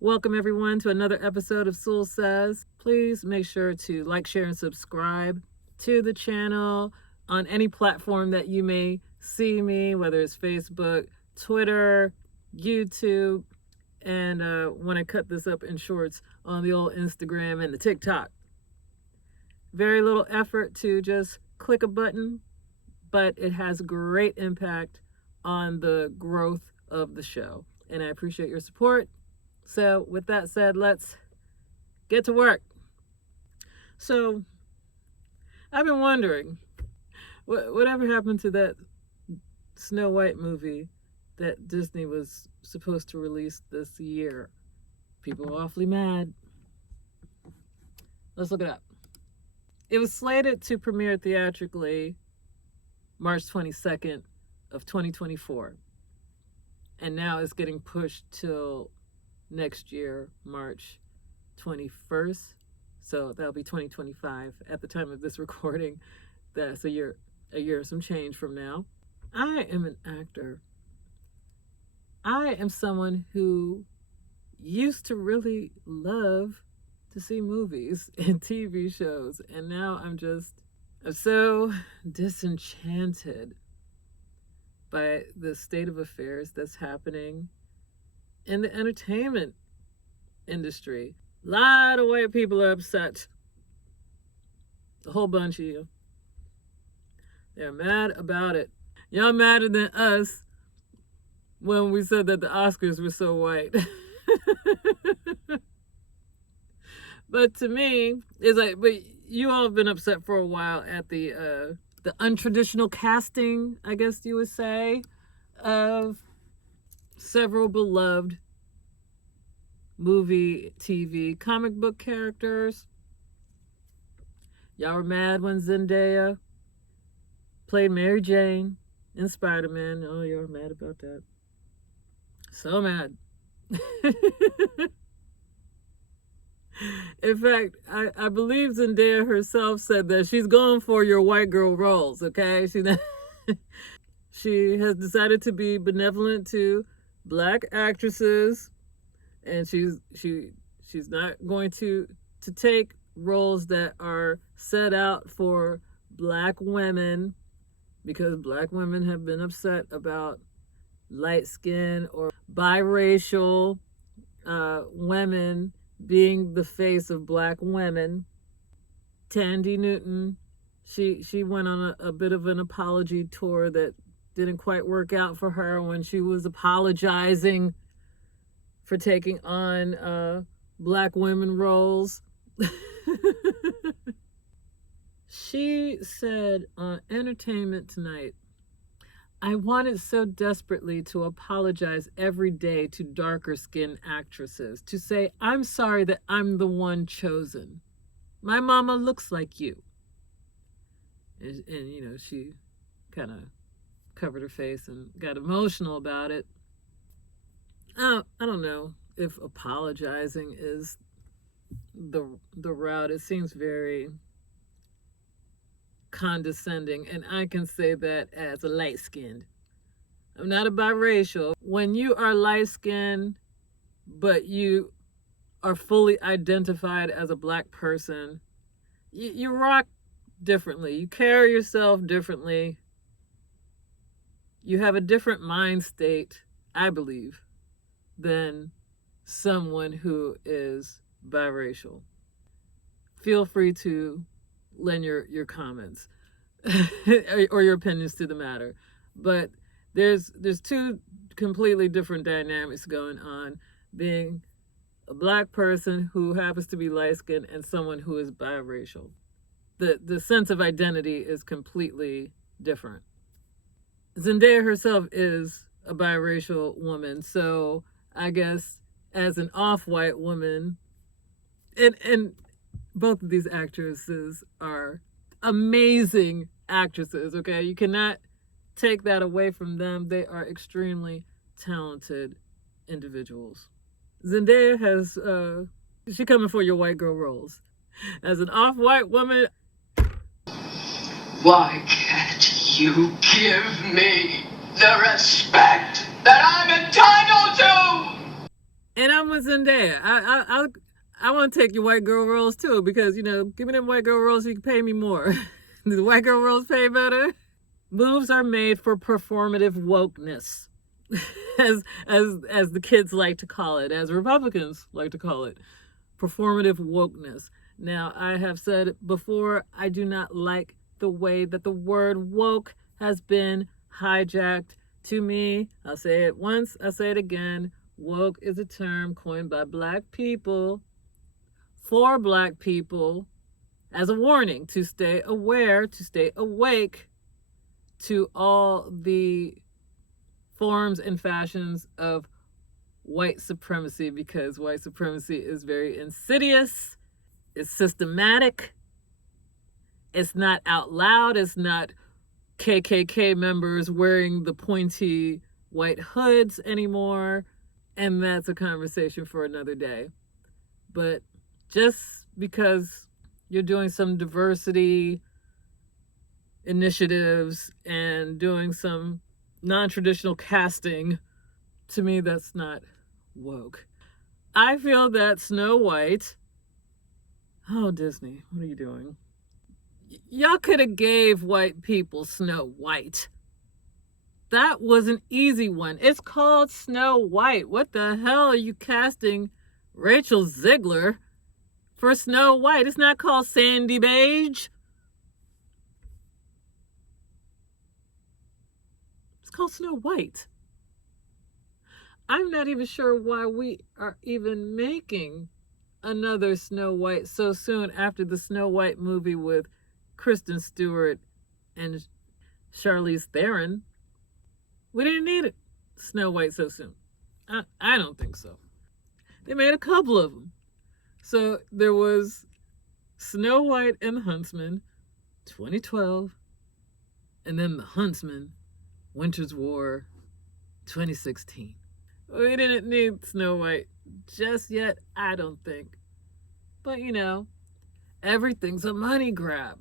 Welcome everyone to another episode of Sulz Says. Please make sure to like, share, and subscribe to the channel on any platform that you may see me, whether it's Facebook, Twitter, YouTube, and when I cut this up in shorts on the old Instagram and the TikTok. Very little effort to just click a button, but it has great impact on the growth of the show. And I appreciate your support. So with that said, let's get to work. So I've been wondering, whatever happened to that Snow White movie that Disney was supposed to release this year? People were awfully mad. Let's look it up. It was slated to premiere theatrically March 22nd of 2024. And now it's getting pushed till next year, March 21st. So that'll be 2025 at the time of this recording. That's a year some change from now. I am an actor. I am someone who used to really love to see movies and TV shows, and now I'm so disenchanted by the state of affairs that's happening in the entertainment industry. A lot of white people are upset. A whole bunch of you. They're mad about it. Y'all madder than us when we said that the Oscars were so white. But to me, it's like, but you all have been upset for a while at the untraditional casting, I guess you would say, of several beloved movie, TV, comic book characters. Y'all were mad when Zendaya played Mary Jane in Spider-Man. Oh, y'all were mad about that. So mad. In fact, I believe Zendaya herself said that she's going for your white girl roles, okay? She has decided to be benevolent to Black actresses, and she's not going to take roles that are set out for Black women, because Black women have been upset about light skin or biracial women being the face of Black women. Tandy Newton, she went on a bit of an apology tour that didn't quite work out for her when she was apologizing for taking on Black women roles. She said on Entertainment Tonight, "I wanted so desperately to apologize every day to darker skinned actresses, to say, I'm sorry that I'm the one chosen. My mama looks like you." And you know, she kind of covered her face and got emotional about it. I don't know if apologizing is the route. It seems very condescending, and I can say that as a light-skinned. I'm not a biracial. When you are light-skinned, but you are fully identified as a Black person, you rock differently. You carry yourself differently. You have a different mind state, I believe, than someone who is biracial. Feel free to lend your comments or your opinions to the matter. But there's two completely different dynamics going on, being a Black person who happens to be light-skinned and someone who is biracial. The sense of identity is completely different. Zendaya herself is a biracial woman, so I guess as an off-white woman, and both of these actresses are amazing actresses, okay? You cannot take that away from them. They are extremely talented individuals. Zendaya has, she's coming for your white girl roles. As an off-white woman, why can't you give me the respect that I'm entitled to? And I'm with Zendaya. I want to take your white girl roles too, because give me them white girl roles so you can pay me more. Do the white girl roles pay better? Moves are made for performative wokeness, as the kids like to call it, as Republicans like to call it, performative wokeness. Now, I have said before, I do not like the way that the word woke has been hijacked to me. I'll say it once, I'll say it again. Woke is a term coined by Black people for Black people as a warning to stay aware, to stay awake to all the forms and fashions of white supremacy, because white supremacy is very insidious, it's systematic, it's not out loud, it's not KKK members wearing the pointy white hoods anymore, and that's a conversation for another day. But just because you're doing some diversity initiatives and doing some non-traditional casting, to me that's not woke. I feel that Snow White, oh Disney, what are you doing? Y'all could have gave white people Snow White. That was an easy one. It's called Snow White. What the hell are you casting Rachel Zegler for Snow White? It's not called Sandy Beige. It's called Snow White. I'm not even sure why we are even making another Snow White so soon after the Snow White movie with Kristen Stewart and Charlize Theron. We didn't need it, Snow White so soon. I don't think so. They made a couple of them. So there was Snow White and the Huntsman, 2012, and then The Huntsman, Winter's War, 2016. We didn't need Snow White just yet, I don't think. But everything's a money grab.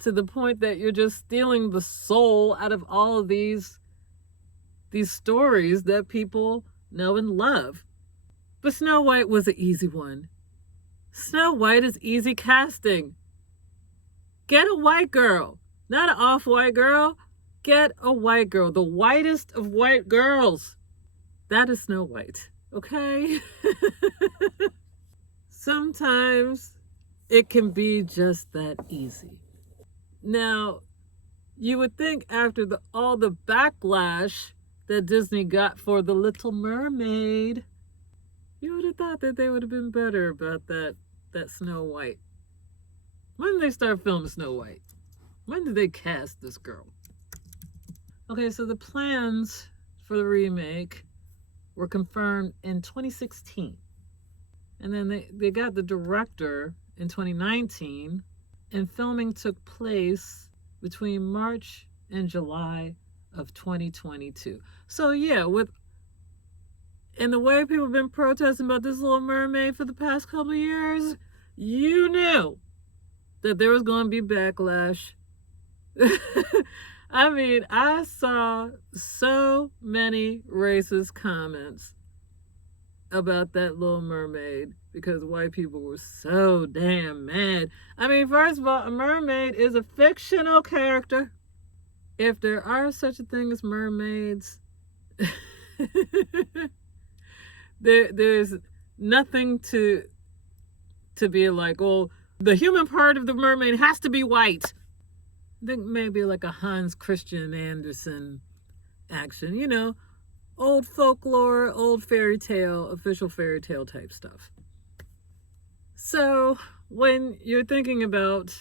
To the point that you're just stealing the soul out of all of these stories that people know and love. But Snow White was an easy one. Snow White is easy casting. Get a white girl, not an off-white girl. Get a white girl, the whitest of white girls. That is Snow White, okay? Sometimes it can be just that easy. Now, you would think after all the backlash that Disney got for The Little Mermaid, you would have thought that they would have been better about that Snow White. When did they start filming Snow White? When did they cast this girl? Okay, so the plans for the remake were confirmed in 2016. And then they got the director in 2019, and filming took place between March and July of 2022. So yeah, and the way people have been protesting about this Little Mermaid for the past couple of years, you knew that there was going to be backlash. I mean, I saw so many racist comments about that Little Mermaid because white people were so damn mad. I mean, first of all, a mermaid is a fictional character. If there are such a thing as mermaids, there's nothing to be like, oh, the human part of the mermaid has to be white. I think maybe like a Hans Christian Andersen action, old folklore, old fairy tale, official fairy tale type stuff. So when you're thinking about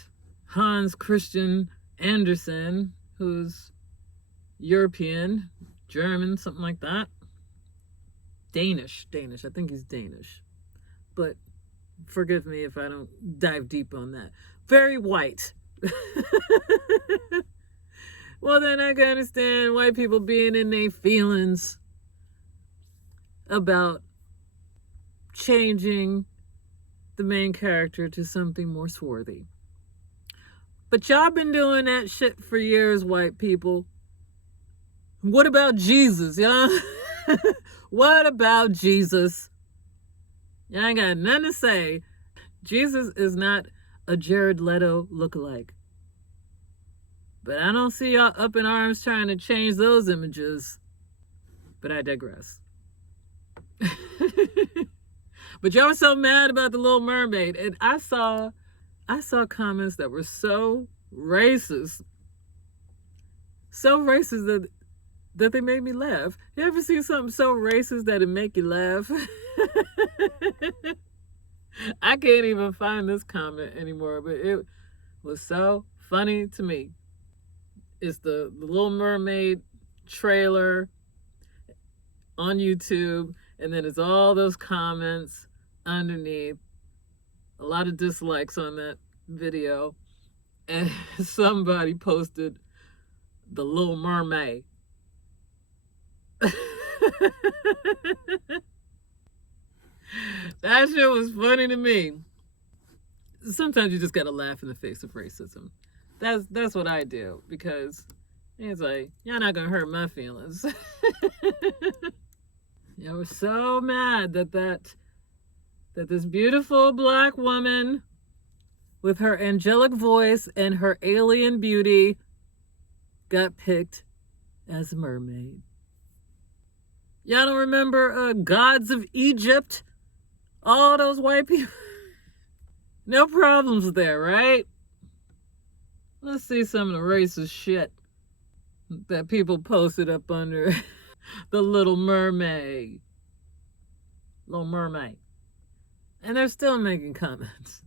Hans Christian Andersen, who's European, German, something like that, Danish, I think he's Danish, but forgive me if I don't dive deep on that. Very white. Well, then I can understand white people being in their feelings about changing the main character to something more swarthy. But y'all been doing that shit for years, white people. What about Jesus, y'all? What about Jesus? Y'all ain't got nothing to say. Jesus is not a Jared Leto lookalike. But I don't see y'all up in arms trying to change those images. But I digress. But y'all were so mad about the Little Mermaid, and I saw comments that were so racist that they made me laugh. You ever see something so racist that it make you laugh? I can't even find this comment anymore, but it was so funny to me. It's the Little Mermaid trailer on YouTube, and then it's all those comments underneath. A lot of dislikes on that video. And somebody posted the Little Mermaid. That shit was funny to me. Sometimes you just gotta laugh in the face of racism. That's what I do, because it's like, y'all not gonna hurt my feelings. I was so mad that this beautiful black woman with her angelic voice and her alien beauty got picked as a mermaid. Y'all don't remember Gods of Egypt? All those white people. No problems there, right? Let's see some of the racist shit that people posted up under the Little Mermaid. Little Mermaid. And they're still making comments.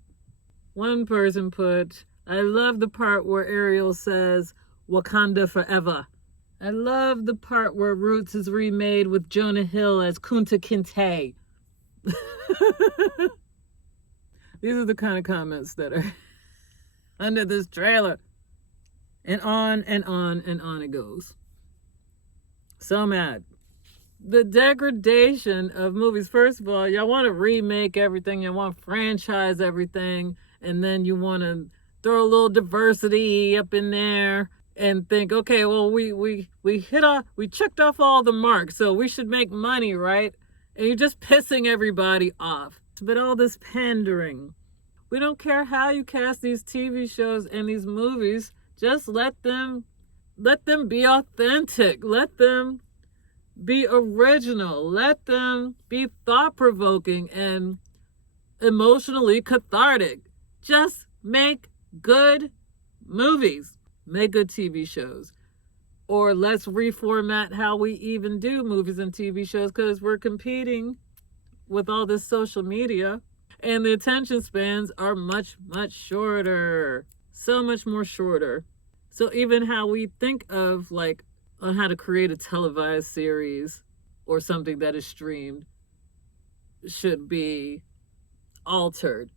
One person put, I love the part where Ariel says, Wakanda forever. I love the part where Roots is remade with Jonah Hill as Kunta Kinte. These are the kind of comments that are under this trailer. And on and on and on it goes. So mad. The degradation of movies. First of all, y'all want to remake everything. You want to franchise everything. And then you want to throw a little diversity up in there and think, okay, well, we checked off all the marks, so we should make money, right? And you're just pissing everybody off. But all this pandering. We don't care how you cast these TV shows and these movies. Just let them be authentic. Let them be original. Let them be thought-provoking and emotionally cathartic. Just make good movies. Make good TV shows. Or let's reformat how we even do movies and TV shows, because we're competing with all this social media. And the attention spans are much, much shorter. So much more shorter. So even how we think of, like, on how to create a televised series or something that is streamed should be altered.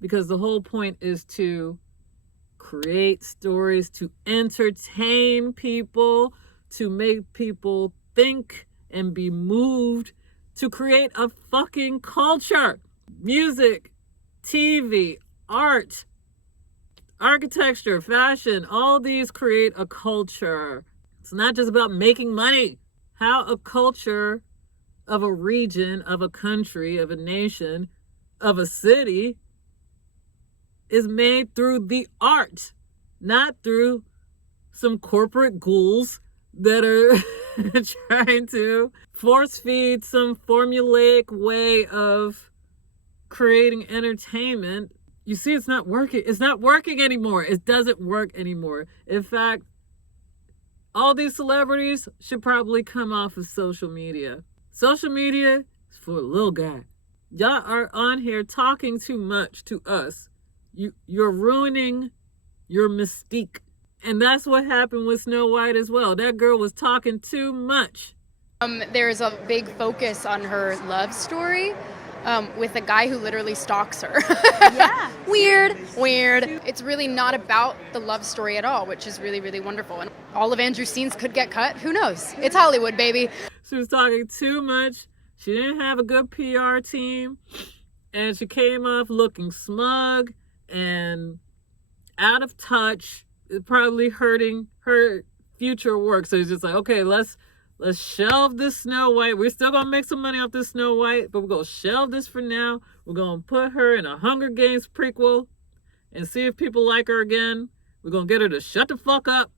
Because the whole point is to create stories, to entertain people, to make people think and be moved, to create a fucking culture. Music, TV, art, architecture, fashion, all these create a culture. It's not just about making money. How a culture of a region, of a country, of a nation, of a city is made through the art, not through some corporate ghouls that are trying to force feed some formulaic way of creating entertainment. You see, it's not working. It's not working anymore. It doesn't work anymore. In fact, all these celebrities should probably come off of social media. Social media is for a little guy. Y'all are on here talking too much to us. You're ruining your mystique. And that's what happened with Snow White as well. That girl was talking too much. There's a big focus on her love story with a guy who literally stalks her. Yeah. Weird. It's really not about the love story at all, which is really, really wonderful. And all of Andrew's scenes could get cut. Who knows? It's Hollywood, baby. She was talking too much. She didn't have a good PR team. And she came off looking smug and out of touch. It probably hurting her future work. So he's just like, okay, let's Let's shelve this Snow White. We're still gonna make some money off this Snow White, but we're gonna shelve this for now. We're gonna put her in a Hunger Games prequel and see if people like her again. We're gonna get her to shut the fuck up.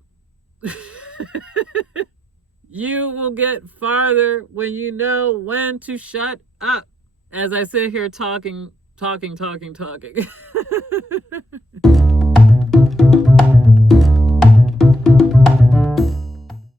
You will get farther when you know when to shut up. As I sit here talking.